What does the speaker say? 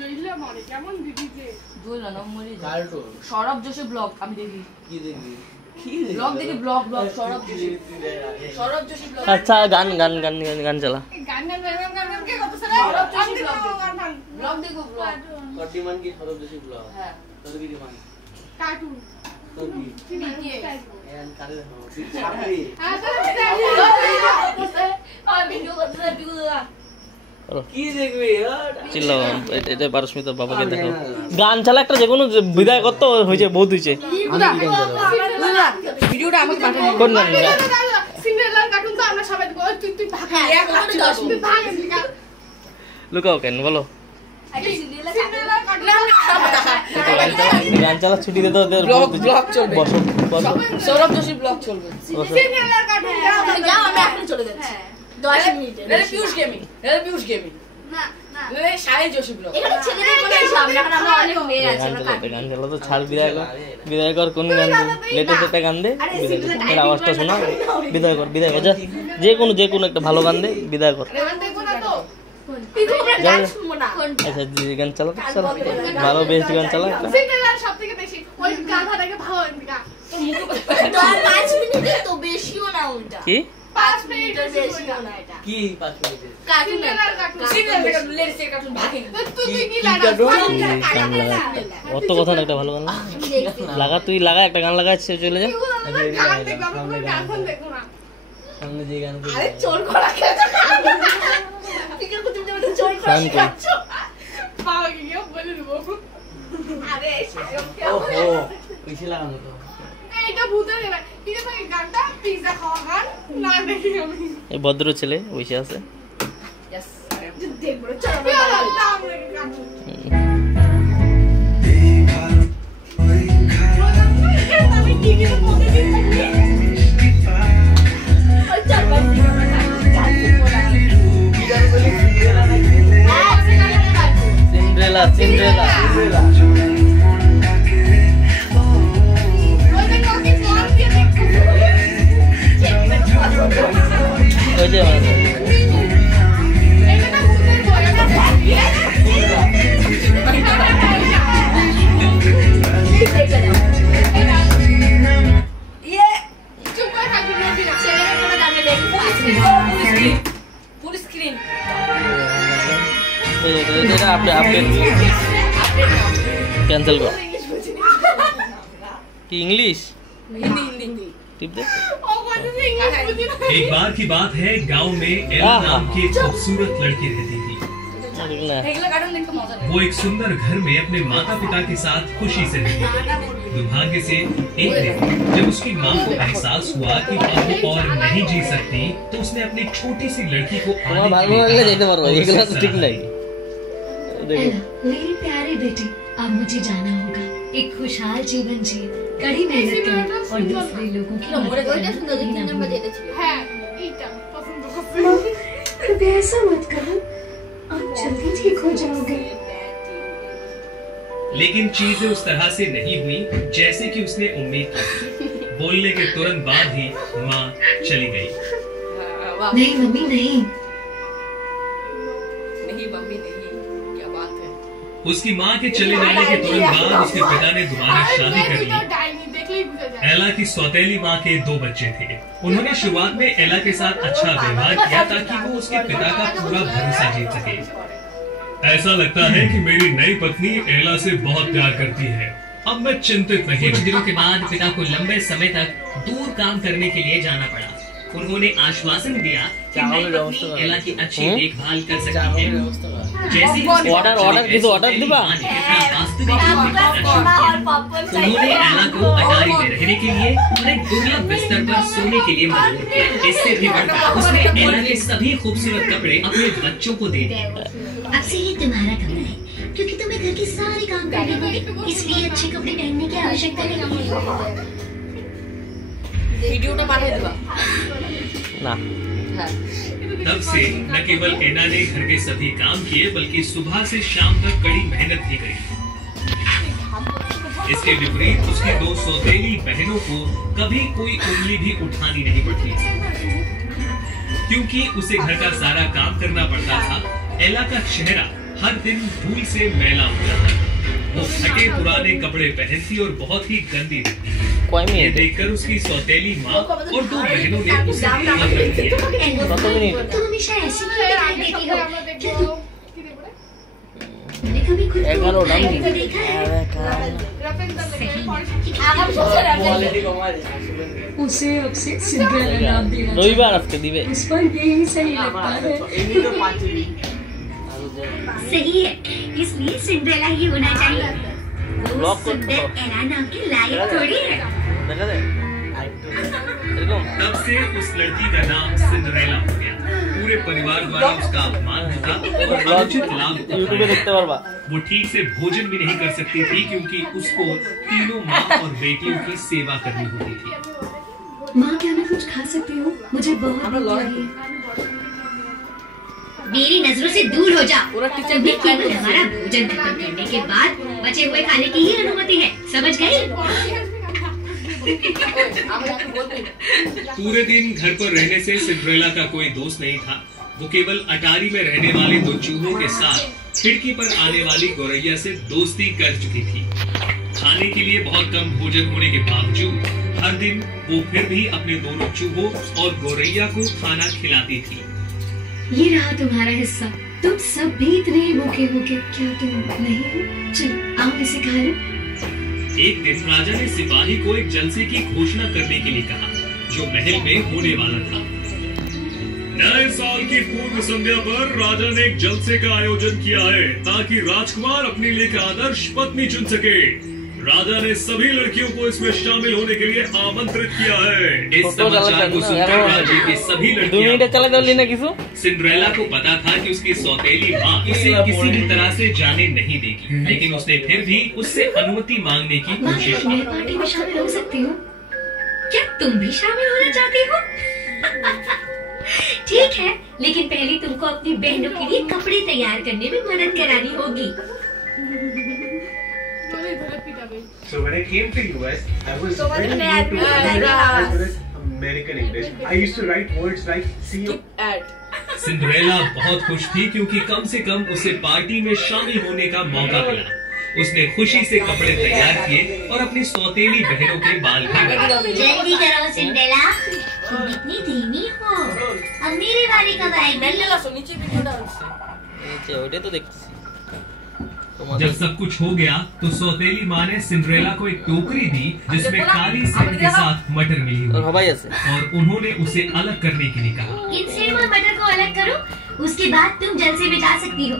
জইলা মরে কেমন দিদি যে জইলা না মরে কার্টুন সৌরভ যোশী ব্লগ আমি দেখি কি দেখবি ব্লগ দেখি ব্লগ সৌরভ যোশী ব্লগ আচ্ছা গান গান গান গান চালা গান কে কত সারা সৌরভ যোশী ব্লগ দেখো ব্লগ কটিমান কি সৌরভ যোশী ব্লগ হ্যাঁ তোর কি ডিমান্ড কার্টুন তোর কি এন কারে দেখো কি দেখবি চিল্লাও এটা পারস্মিতা বাবাকে দেখো গান চালা একটা যেকোনো বিদায় করতে হয়েছে বহুত হয়েছে ভিডিওটা আমাকে পাঠিয়ে দিন কোন গান সিঙ্গেলার কার্টুন তো আমরা সবাই দেখো তুই ভাগ লুকাও কেন বলো সিঙ্গেলার কার্টুন গান চালা ছুটি দিতে ওদের ব্লগ চলবে সৌরভ যোশী ব্লগ চলবে সিঙ্গেলার কার্টুন যাও আমরা এখন চলে যাচ্ছি 10 মিনিটে রে পিউষ গেমিং না রে সাহিল যোশী ব্লগ এখানে ছেলেদের কোনো সামনে এখন আমরা অনেক মেয়ে আছে গান চালা তো ছাড় বিদায় কর কোন গান লেটেস্ট একটা গান দে এর আওয়াজটা শোনা বিদায় কর যা যে কোনো একটা ভালো গান দে বিদায় কর আচ্ছা গান চালা ভালো বেস্ট গান চালা সিঙ্গেলার সবথেকে বেশি ওই গাধাটাকে ভালো গান তো 5 মিনিটে তো বেশিও না ওটা কি 5 মিনিটের বেশি বেশিও না এটা কি 5 মিনিট সিঙ্গেলার কার্টুন লেটেস্ট কার্টুন ভাগে তুই কি লাগা অত কথা না একটা ভালো গান লাগা তুই লাগা একটা গান লাগা চলে যা গান দেখব আমরা গান দেখব না সামনে যে গান আরে চোর করা খেলছো ঠিক আছে তুমি আমাদের চোর করা খেলছো পাওয়া গিয়ে বলে দেব আরে ওহো কইছে লাগানো তো এইটা ভূতের এবার ঠিক আছে গানটা পিজ্জা খাওয়া গান না দেখি আমি এই ভদ্র ছেলে বসে আছে यस দেখবো চলো আমরা গান আমি কি কি বলতে দিচ্ছি ওই চার পাঁচ দিন আমরা সিন্ড্রেলা ওই যে कैंसिल कर कि इंग्लिश हिंदी टिप दे। एक बार की बात है गांव में एला नाम की एक खूबसूरत लड़की रहती थी। वो एक सुंदर घर में अपने माता पिता के साथ खुशी से रहती थी। दुर्भाग्य से एक दिन जब उसकी माँ को एहसास हुआ कि अब वो और नहीं जी सकती तो उसने अपनी छोटी सी लड़की को मेरी प्यारी बेटी अब मुझे जाना होगा। एक खुशहाल जीवन जिए, कड़ी मेहनत करें और दूसरे लोगों की कृपया ऐसा मत करो, आप जल्दी ठीक हो जाओगे। लेकिन चीजें उस तरह से नहीं हुई जैसे कि उसने उम्मीद की। बोलने के तुरंत बाद ही माँ चली गई। नहीं मम्मी नहीं, मम्मी नहीं, क्या बात है। उसकी माँ के चले जाने के तुरंत बाद उसके पिता ने दोबारा शादी कर ली। एला की सौतेली माँ के 2 बच्चे थे। उन्होंने शुरुआत में एला के साथ अच्छा व्यवहार किया ताकि वो उसके पिता का पूरा भरोसा जीत सके। ऐसा लगता है कि मेरी नई पत्नी एला से बहुत प्यार करती है। अब मैं चिंतित नहीं। कुछ दिनों के बाद पिता को लंबे समय तक दूर काम करने के लिए जाना पड़ा। उन्होंने आश्वासन दिया कि नई पत्नी एला की अच्छी देखभाल कर सकती है। जैसे ही ऑर्डर दिबा उन्होंने एला को अटारी में रहने के लिए और एक दुर्लभ बिस्तर पर सोने के लिए मजबूर किया। इससे भी बढ़कर उसने एला के सभी खूबसूरत कपड़े अपने बच्चों को दे दिए। अब से ये तुम्हारा कमरा है, क्योंकि तुम्हें घर के सारे काम करने होंगे, इसलिए अच्छे कपड़े पहनने की आवश्यकता नहीं है। वीडियोটা পাঠিয়ে দিবা ना হ্যাঁ तब से न केवल एना ने घर के सभी काम किए बल्कि सुबह से शाम तक कड़ी मेहनत भी करी। इसके विपरीत उसकी 2 सौतेली बहनों को कभी कोई उंगली भी उठानी नहीं पड़ती, क्योंकि उसे घर का सारा काम करना पड़ता था। एला का चेहरा हर दिन धूल से मैला हो जाता था। वो फटे पुराने कपड़े पहनती और बहुत ही गंदी दिखती। ये देखकर उसकी सौतेली माँ और 2 बहनों ने उसे अलग कर दिया। तुम हमेशा ऐसी क्यों दिखाई देती हो? क्या मैंने कभी खुद को देखा है? उसे अब से सिंड्रेला नाम देना उस पर यही सही लगता है। सही है, इसलिए सिंड्रेला ही होना चाहिए। वो सुंदर एला नाम के लायक थोड़ी है। तब से उस लड़की का नाम सिंड्रेला हो गया। पूरे परिवार द्वारा उसका अपमान होता और अनुचित लाभ। वो ठीक से भोजन भी नहीं कर सकती थी क्योंकि उसको तीनों माँ और बेटियों की सेवा करनी होती थी। माँ, क्या मैं कुछ खा सकती हूँ? मुझे बहुत भूख लगी। मेरी नजरों से दूर हो जा। तुम्हें केवल हमारा भोजन खत्म करने के बाद बचे हुए खाने की ही अनुमति है, समझ गई? पूरे दिन घर पर रहने से सिंड्रेला का कोई दोस्त नहीं था। वो केवल अटारी में रहने वाले 2 चूहों के साथ खिड़की पर आने वाली गौरैया से दोस्ती कर चुकी थी। खाने के लिए बहुत कम भोजन होने के बावजूद हर दिन वो फिर भी अपने दोनों चूहों और गौरैया को खाना खिलाती थी। ये रहा तुम्हारा हिस्सा। तुम सब भी इतने ही भूखे हो के क्या तुम नहीं हो? चलो आओ इसे खा लो। एक दिन राजा ने सिपाही को एक जलसे की घोषणा करने के लिए कहा जो महल में होने वाला था। नए साल की पूर्व संध्या पर राजा ने एक जलसे का आयोजन किया है ताकि राजकुमार अपने लिए एक आदर्श पत्नी चुन सके। राजा ने सभी लड़कियों को इसमें शामिल होने के लिए आमंत्रित किया है। इस समाचार को सुनकर राज्य की सभी लड़कियां सिंड्रेला को पता था कि उसकी सौतेली माँ उसे किसी भी तरह से जाने नहीं देगी, लेकिन उसने फिर भी उससे अनुमति मांगने की कोशिश की। पार्टी में शामिल हो सकती हो? क्या तुम भी शामिल होना चाहती हो? ठीक है, लेकिन पहले तुमको अपनी बहनों के लिए कपड़े तैयार करने में मदद करानी होगी। So when I came to US, I was very new to as well as American English. I used to write words like see you. Cinderella बहुत खुश थी क्योंकि कम से कम उसे पार्टी में शामिल होने का मौका मिला। उसने खुशी से कपड़े तैयार किए और अपनी सौतेली बहनों के बाल भी बनाए। जल्दी करो सिंड्रेला, तुम इतनी धीमी हो। अब मेरे वाली कब आएगी? नीचे तो देख। जब सब कुछ हो गया तो सौतेली माँ ने सिंड्रेला को एक टोकरी दी जिसमें काली सेब के साथ मटर मिली हुई और उन्होंने उसे अलग करने के लिए कहा। इन सेब और मटर को अलग करो, उसके बाद तुम जलसे में जा सकती हो।